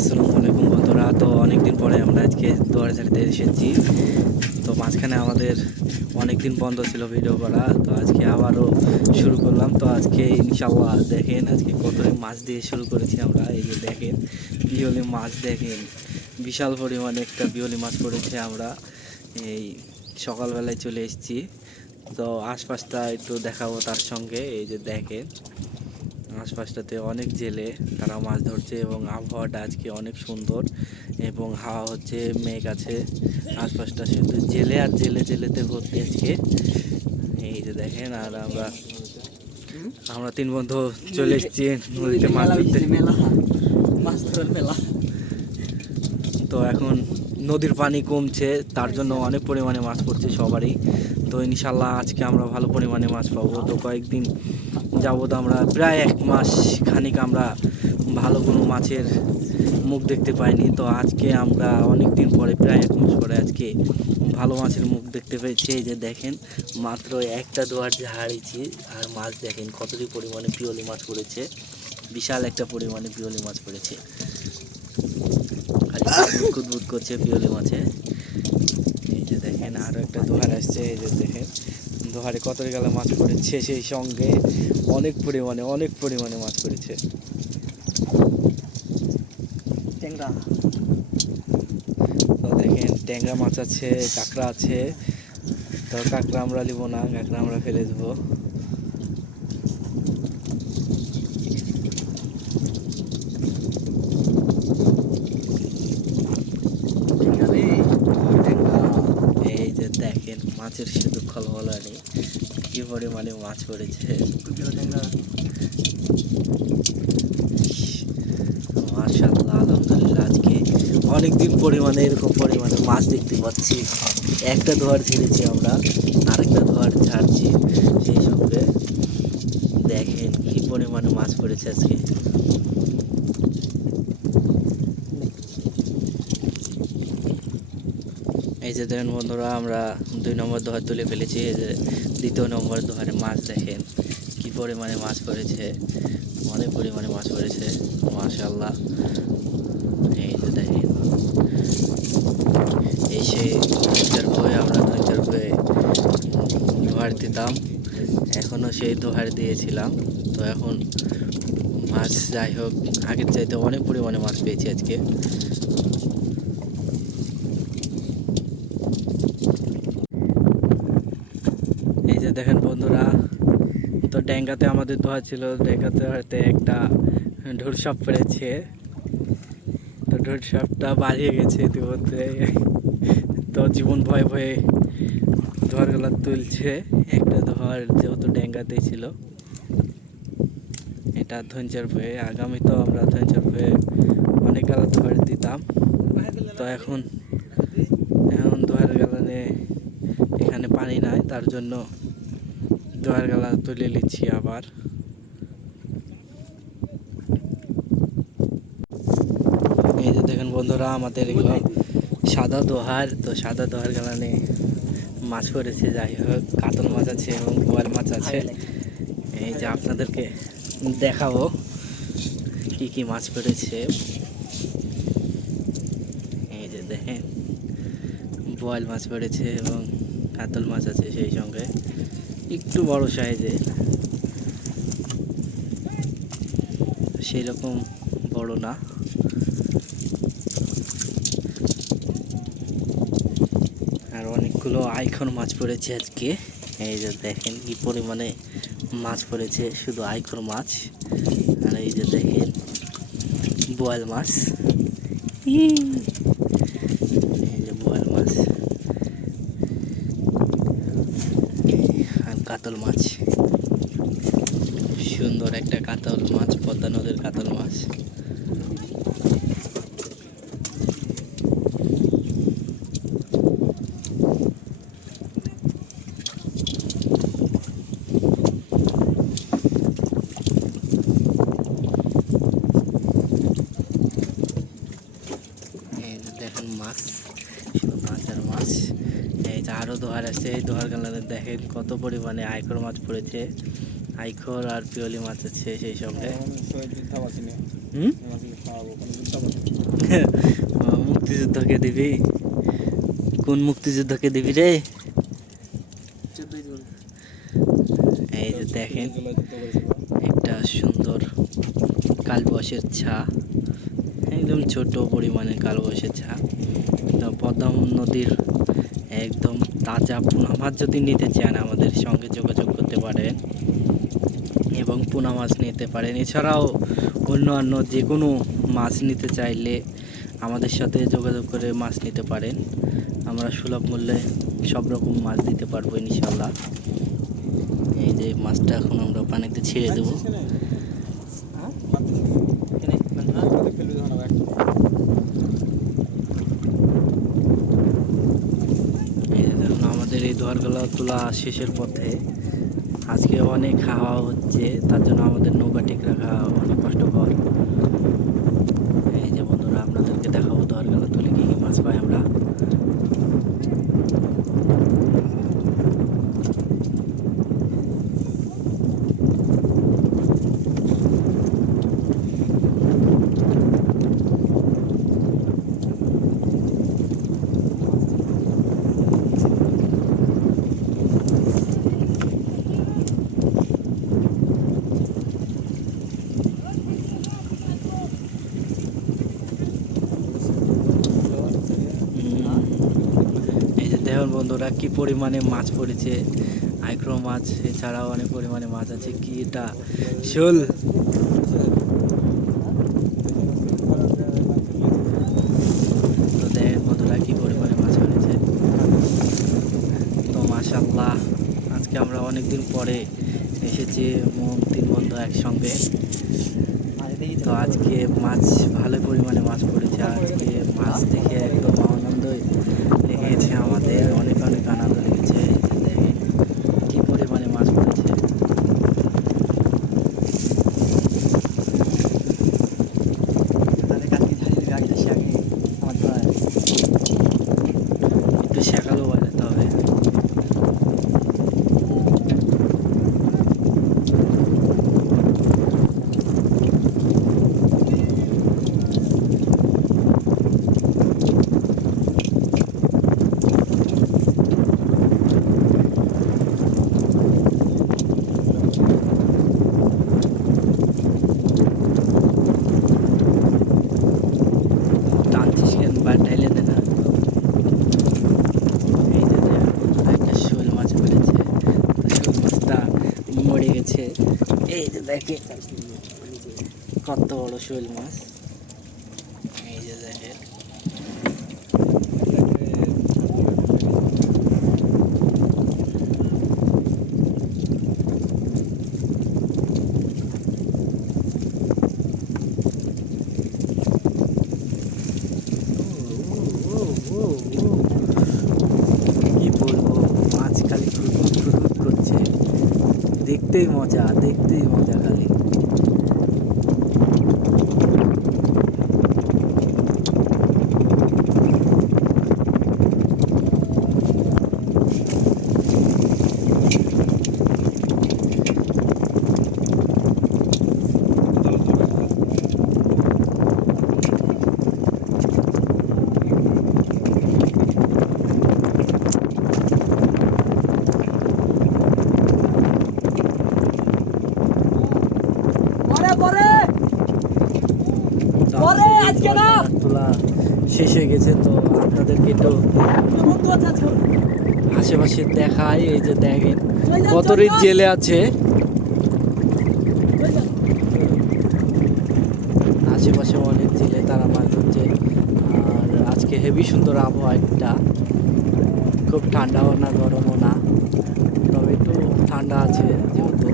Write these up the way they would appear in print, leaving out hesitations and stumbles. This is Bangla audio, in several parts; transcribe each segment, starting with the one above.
আসসালামু আলাইকুম বন্ধুরা। তো অনেকদিন পরে আমরা আজকে দুয়ারঝাড়িতে এসেছি। তো মাঝখানে আমাদের অনেক দিন বন্ধ ছিল ভিডিও করা, তো আজকে আবারও শুরু করলাম। তো আজকে ইনশাল্লাহ দেখেন আজকে কতটি মাছ দিয়ে শুরু করেছি আমরা। এই যে দেখেন বিহলি মাছ, দেখেন বিশাল পরিমাণে একটা বিহলি মাছ পড়েছে। আমরা এই সকালবেলায় চলে এসেছি, তো আশপাশটা একটু দেখাবো তার সঙ্গে। এই যে দেখেন আশপাশটাতে অনেক জেলে তারা মাছ ধরছে এবং আবহাওয়াটা আজকে অনেক সুন্দর এবং হাওয়া হচ্ছে, মেঘ আছে, আশপাশটা শুধু জেলে আর জেলে জেলেতে ভর্তি আজকে। এই যে দেখেন, আর আমরা তিন বন্ধু চলে এসেছি নদীতে মাছ ধরতে। তো এখন নদীর পানি কমছে, তার জন্য অনেক পরিমাণে মাছ পড়ছে সবারই। তো ইনশাল্লাহ আজকে আমরা ভালো পরিমাণে মাছ পাবো। তো কয়েকদিন যাবত আমরা প্রায় 1 মাস খানিক আমরা ভালো কোনো মাছের মুখ দেখতে পাইনি। তো আজকে আমরা অনেক দিন পরে, প্রায় 1 মাস পরে আজকে ভালো মাছের মুখ দেখতে পেয়েছি। এই যে দেখেন মাত্র একটা দুয়ার ঝাড়িয়েছি, আর মাছ দেখেন কতটি পরিমাণে পিওলি মাছ পড়েছে। বিশাল একটা পরিমাণে পিওলি মাছ পড়েছে, খালি কুদবুদ করছে পিওলি মাছে। এই যে দেখেন আরও একটা দোহার আসছে। এই যে দেখেন দোহারে কতটি গেলা মাছ পড়েছে, সেই সঙ্গে অনেক পরিমাণে মাছ পড়েছে। তো দেখেন ট্যাংরা মাছ আছে, কাঁকড়া আছে। তো কাঁকড়া আমরা নিব না, কাঁকড়া আমরা ফেলে দেবো। এই যে দেখেন মাছের শুধু খলবলানি, কি পরিমাণে মাছ পড়েছে। মাশাআল্লাহ, আলহামদুলিল্লাহ আজকে অনেকদিন পরিমাণে এরকম পরিমাণে মাছ দেখতে পাচ্ছি। একটা দোয়ার ছেড়েছি আমরা, আরেকটা দোয়ার ছাড়ছি, সেই সঙ্গে দেখেন কি পরিমাণে মাছ পড়েছে আজকে। এই যে দেখেন বন্ধুরা, আমরা 2 নম্বর দোহার তুলে ফেলেছি। এই যে 2য় নম্বর দোহারে মাছ দেখেন কি পরিমাণে মাছ পড়েছে, অনেক পরিমাণে মাছ পড়েছে মাশাআল্লাহ। এই যে দেখেন এই সেই ধৈর্যের বয়ে আমরা ধৈর্যের বয়ে দোহার দিতাম, এখনও সেই দোহার দিয়েছিলাম। তো এখন মাছ যাই হোক আগের চাইতে অনেক পরিমাণে মাছ পেয়েছি আজকে। এই যে দেখেন বন্ধুরা, তো ড্যাঙ্গাতে আমাদের দোহা ছিল, ড্যাঙ্গাতে হয়তো একটা ঢোল সাপ পড়েছে। তো ঢোল সাপটা বাড়িয়ে গেছে ইতিমধ্যে। তো জীবন ভয়ে ভয়ে দোহারগুলা তুলছে। একটা দোহার যেহেতু ড্যাঙ্গাতে ছিল, এটা ধৈর্যের ভয়ে। আগামী তো আমরা ধৈর্যের ভয়ে অনেক গালা দোহার দিতাম। তো এখন দোহার গালানে এখানে পানি নাই, তার জন্য দোহার গালা তুলে নিচ্ছি আবার। এই যে দেখেন বন্ধুরা, আমাদের এগুলো সাদা দোহার। তো সাদা দোহার গালানে মাছ পড়েছে, যাই হোক কাতল মাছ আছে এবং বোয়াল মাছ আছে। এই যে আপনাদেরকে দেখাবো কি কি মাছ পড়েছে। এই যে দেখেন বোয়াল মাছ পড়েছে এবং কাতল মাছ আছে, সেই সঙ্গে একটু বড় সাইজে, সেই রকম বড় না। আর অনেকগুলো আইখন মাছ পড়েছে আজকে। এই যে দেখেন কি পরিমাণে মাছ পড়েছে, শুধু আইখন মাছ। আর এই যে দেখেন বোয়াল মাছ, এই যে বোয়াল মাছ আর কাতল মাছ। সুন্দর একটা কাতল মাছ, পদ্মা নদীর কাতল মাছ। দেখেন মাছ, শুধু মাছ আর মাছ। এই যে আরও দোহার আছে, এই দোহার গালাতে দেখেন কত পরিমাণে আইখর মাছ পড়েছে। আইখর আর পিওলি মাছ আছে সেই সঙ্গে। মুক্তিযুদ্ধকে দিবি? কোন মুক্তিযুদ্ধকে দিবি রে? এই যে দেখেন একটা সুন্দর কালবশের ছা, একদম ছোট পরিমাণের কালবশের ছা। তো পদ্মা নদীর একদম তাজা পোনা মাছ যদি নিতে চান আমাদের সঙ্গে যোগাযোগ করতে পারেন এবং পোনা মাছ নিতে পারেন। এছাড়াও অন্যান্য যে কোনো মাছ নিতে চাইলে আমাদের সাথে যোগাযোগ করে মাছ নিতে পারেন। আমরা সুলভ মূল্যে সব রকম মাছ দিতে পারবো ইনশাল্লাহ। এই যে মাছটা এখন আমরা পানিতে ছেড়ে দেবো। এই যে দেখুন আমাদের এই দোয়ারগুলো তোলা শেষের পথে। আজকে অনেক হাওয়া হচ্ছে, তার জন্য আমাদের নৌকা ঠিক রাখা অনেক কষ্টকর। এই যে বন্ধুরা আপনাদেরকে দেখাবো দোয়ারগুলো তুলে কি কি মাছ পাই আমরা। এই যে দেখুন বন্ধুরা কি পরিমাণে মাছ পড়েছে, আইক্রো মাছ, এছাড়াও অনেক পরিমাণে মাছ আছে। কি এটা শোল। তো দেখেন বন্ধুরা কি পরিমাণে মাছ পড়েছে। তো মাশাআল্লাহ আজকে আমরা অনেক দিন পরে এসেছি তিন বন্ধু একসঙ্গে। তো আজকে মাছ ভালো পরিমাণে মাছ পড়েছে। আজকে মাছ দেখে একদম আনন্দই লেগেছে আমাদের, অনেক অনেক আনন্দ লেগেছে। দেখেন কি পরিমাণে মাছ পড়েছে। একটু শেখালো বাজাতে হবে। টানছিস কেন বা ঢেলে দে না। এই যে একটা শোল মাছ পড়েছে, শোল মাছটা মরে গেছে। এই যে দেখে কত বড় শোল মাছ। এই যে দেখেন কি বলবো, মাছ খালি খুরকুট খুরকুট করছে। দেখতেই মজা, দেখতেই মজা খালি। তোলা শেষ হয়ে গেছে। তো আপনাদেরকে একটু আশেপাশে দেখাই। এই যে দেখেন কত রিচ জেলে আছে, আশেপাশে অনেক জেলে তারা মাছ ধরছে। আর আজকে হেভি সুন্দর আবহাওয়া, একটা খুব ঠান্ডাও না গরমও না, তবে একটু ঠান্ডা আছে যেহেতু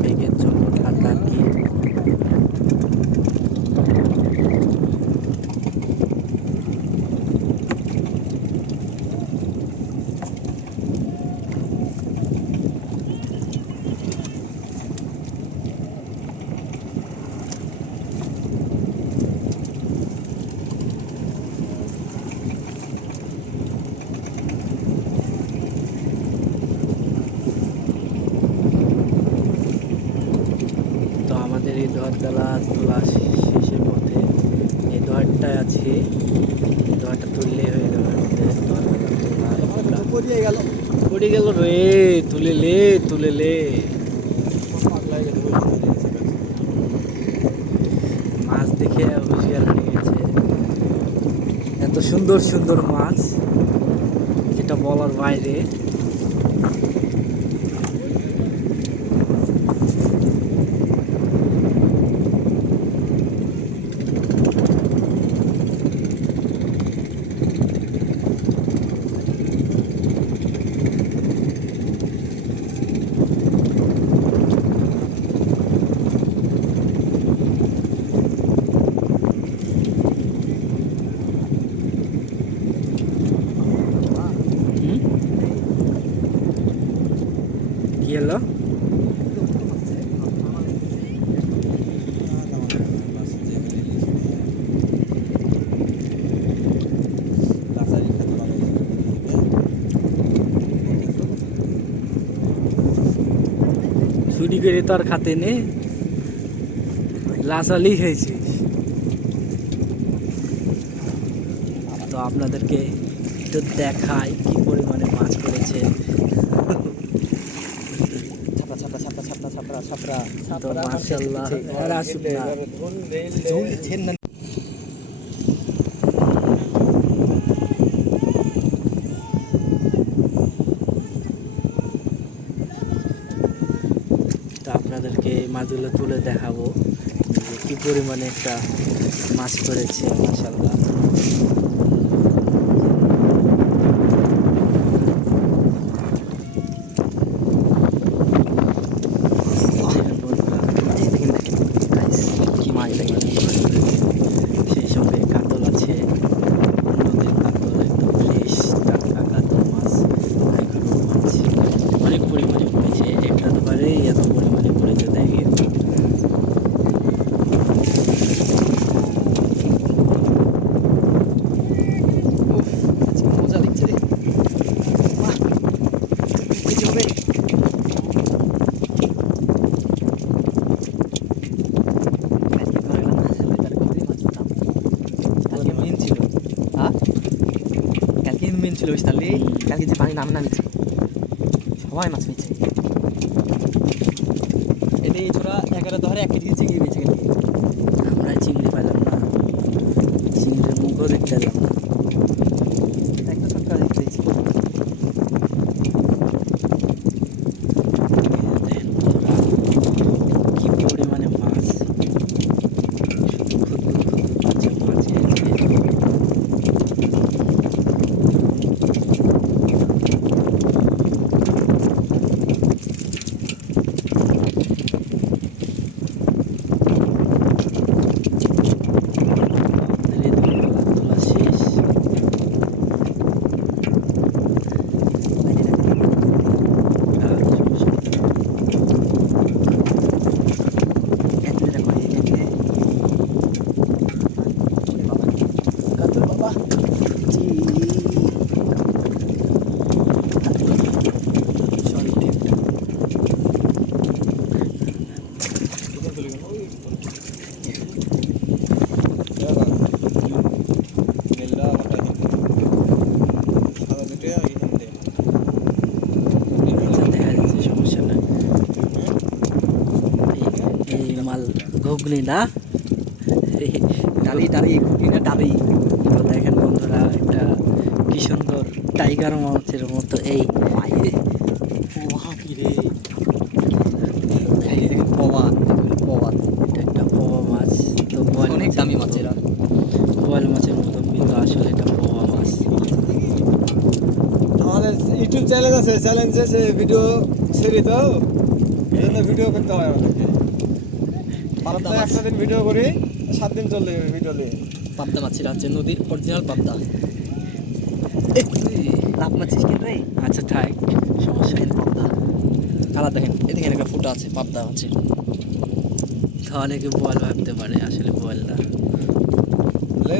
মেঘের জন্য ঠান্ডা আর কি। আছে, দোয়াটা তুললে হয়ে গেল আমাদের। দোয়াটা পড়ে গেল। পড়ে গেল রে, তুলে লে তুলে লে। মাছ দেখে হুঁশিয়ার হয়ে গেছে। এত সুন্দর সুন্দর মাছ যেটা বলার বাইরে। কি হলো? চুরি করে তো আর খাতে নে, লাচালি খাইছিস। তো আপনাদেরকে একটু দেখাই কি পরিমাণে মাছ পড়েছে। তো মাশাআল্লাহ, আর আসুক না। তো আপনাদেরকে মাছগুলো তুলে দেখাবো যে কি পরিমাণে একটা মাছ পড়েছে। মাশাআল্লাহ, সেই সঙ্গে কাতল আছে, নদীর কাতল, একদম ফ্রেশ টাটকা কাতল মাছ, এগুলো মাছ অনেক পরিমাণে পড়েছে। একটা দোকানেই এত পরিমাণে পড়েছে দেখেন। মজা লাগছে রে। কিছু হবে কালকে মেন ছিল তাহলে কালকে যে পানি নামিছে সবাই মাছ পেয়েছে। এতে ছোড়া 11 ধরে 1 কেজি চিংড়ি পেয়েছে। আমরা চিংড়ি পেলাম না, চিংড়ির মুখও দেখতে পেলাম না। একটা সরকার দেখতে পেয়েছি। দেখেন বন্ধুরা, কি পরিমাণে মাছ, শুধু ক্ষুদ্র ক্ষুদ্র বাচ্চা মাছ এসে। তোলা শেষ। আর বাবা দেখা যাচ্ছে, সমস্যা নাই। এই মাল ঘুগনি না, ডালি ডালি ঘুগনি না ডালি। তো দেখেন বন্ধুরা, একটা কি সুন্দর টাইগার মাছের মতো এই এটা একটা পোয়া মাছ। তো অনেক দামি মাছ এরা। বোয়াল মাছের মতো, কিন্তু আসলে এটা পোয়া মাছ। আমাদের ইউটিউব চ্যানেল আছে, চ্যালেঞ্জে সে ভিডিও ছেড়ে তো এই জন্য ভিডিও করতে হয় আমাদেরকে। সপ্তাহে একটা দিন ভিডিও করি, 7 দিন চললে ভিডিও নিয়ে। পাবদা মাছ এটা হচ্ছে নদীর অরিজিনাল পাবদা। লাভ মাছিস কেন রে? আচ্ছা থাক, সমস্যা নেই। পাবদা আলাদা দেখেন, এদিকে একটা ফুটা আছে পাবদা আছে। অনেকে বোয়াল ভাবতে পারে, আসলে বোয়াল না। লে